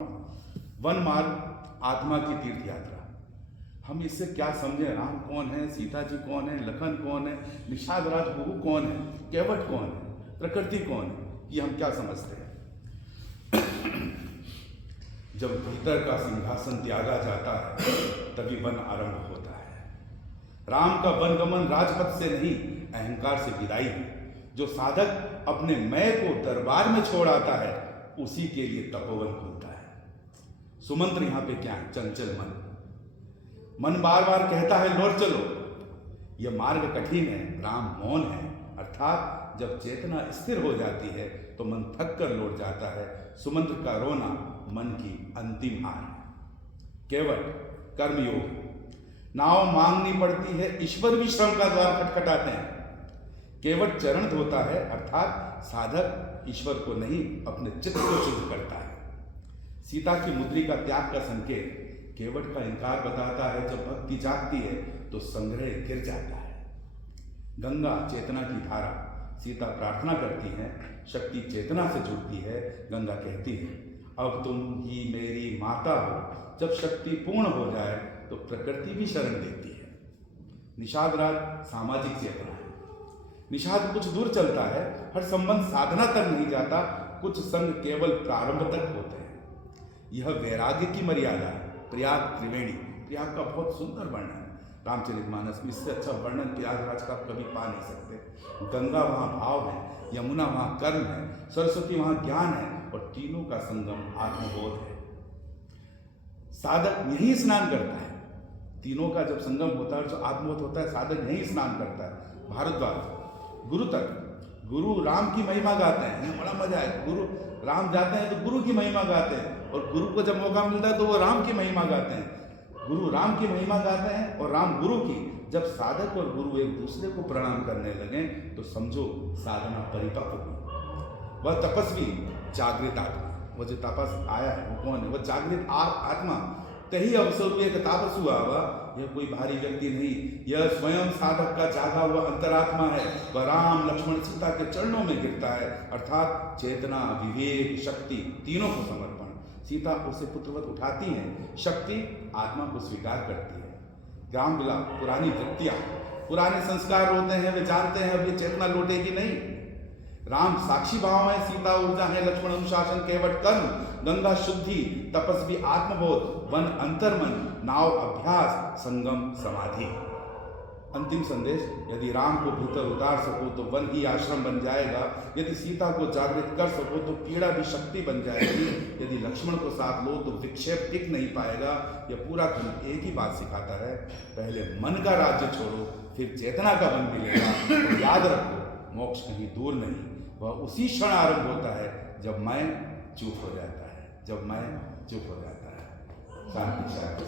One मार्ग आत्मा की तीर्थ यात्रा। हम इससे क्या समझे? राम कौन है, सीता जी कौन है, लखन कौन है, निषाद राज बहु कौन है, केवट कौन है, प्रकृति कौन है, ये हम क्या समझते हैं? जब भीतर का सिंहासन त्यागा जाता है तभी वन आरंभ होता है। राम का वन गमन राजपथ से नहीं, अहंकार से विदाई है। जो साधक अपने मैं को दरबार में छोड़ आता है उसी के लिए तपोवन खुलता है। सुमंत्र यहां पे क्या है? चंचल मन। मन बार बार कहता है लौट चलो। यह मार्ग कठिन है, राम मौन है। अर्थात जब चेतना स्थिर हो जाती है तो मन थक कर लौट जाता है। सुमंत्र का रोना मन की अंतिम हार है। केवट कर्मयोग। नाव मांगनी पड़ती है, ईश्वर भी श्रम का द्वार खटखटाते हैं। केवट चरण धोता है, अर्थात साधक ईश्वर को नहीं अपने चित्त को शुद्ध करता है। सीता की मुद्री का त्याग का संकेत केवट का इनकार बताता है। जब भक्ति जागती है तो संग्रह गिर जाता है। गंगा चेतना की धारा। सीता प्रार्थना करती है, शक्ति चेतना से जुड़ती है। गंगा कहती है अब तुम ही मेरी माता हो। जब शक्ति पूर्ण हो जाए तो प्रकृति भी शरण देती है। निषाद राज सामाजिक चेतना है। निषाद कुछ दूर चलता है, हर संबंध साधना तक नहीं जाता, कुछ संग केवल प्रारंभ तक होते हैं। यह वैराग्य की मर्यादा है। प्रयाग त्रिवेणी। प्रयाग का बहुत सुंदर वर्णन है रामचरितमानस में। इससे अच्छा वर्णन प्रयागराज का कभी पा नहीं सकते। गंगा वहाँ भाव है, यमुना वहाँ कर्म है, सरस्वती वहाँ ज्ञान है और तीनों का संगम आत्मबोध है। साधक यही स्नान करता है। तीनों का जब संगम होता है, जो आत्मबोध होता है, साधक यही स्नान करता है। भारद्वाज गुरु तक। गुरु राम की महिमा गाते हैं, बड़ा मजा है। गुरु राम जाते हैं तो गुरु की महिमा गाते हैं, और गुरु को जब मौका मिलता है तो वो राम की महिमा गाते हैं। गुरु राम की महिमा गाते हैं और राम गुरु की। जब साधक और गुरु एक दूसरे को प्रणाम करने लगे तो समझो साधना परिपक्व हुई। वह तपस्वी जागृत आत्मा। वो जो तपस आया है वो कौन है? वह जागृत आत्मा। तही अवसर एक तापस हुआ। यह कोई भारी व्यक्ति नहीं, यह स्वयं साधक का जागा हुआ अंतरात्मा है। वह राम लक्ष्मण सीता के चरणों में गिरता है, अर्थात चेतना, विवेक, शक्ति तीनों को समर्पण। सीता उसे पुत्रवत उठाती है, शक्ति आत्मा को स्वीकार करती है। ग्राम विलाप पुरानी वृत्तियां, पुराने संस्कार होते हैं, वे जानते हैं अब ये चेतना लौटेगी नहीं। राम साक्षी भाव है, सीता ऊर्जा है, लक्ष्मण अनुशासन, केवट कर्म, गंगा शुद्धि, तपस्वी आत्मबोध, वन अंतर्मन, नाव अभ्यास, संगम समाधि। अंतिम संदेश, यदि राम को भीतर उतार सको तो वन ही आश्रम बन जाएगा। यदि सीता को जागृत कर सको तो पीड़ा भी शक्ति बन जाएगी। यदि लक्ष्मण को साथ लो तो विक्षेप टिक नहीं पाएगा। यह पूरा खंड एक ही बात सिखाता है, पहले मन का राज्य छोड़ो, फिर चेतना का वन मिलेगा। तो याद रखो, मोक्ष कहीं दूर नहीं, वह उसी क्षण आरंभ होता है जब मैं चुप हो जाता है। जब मैं चुप हो जाता है। शांति शांति।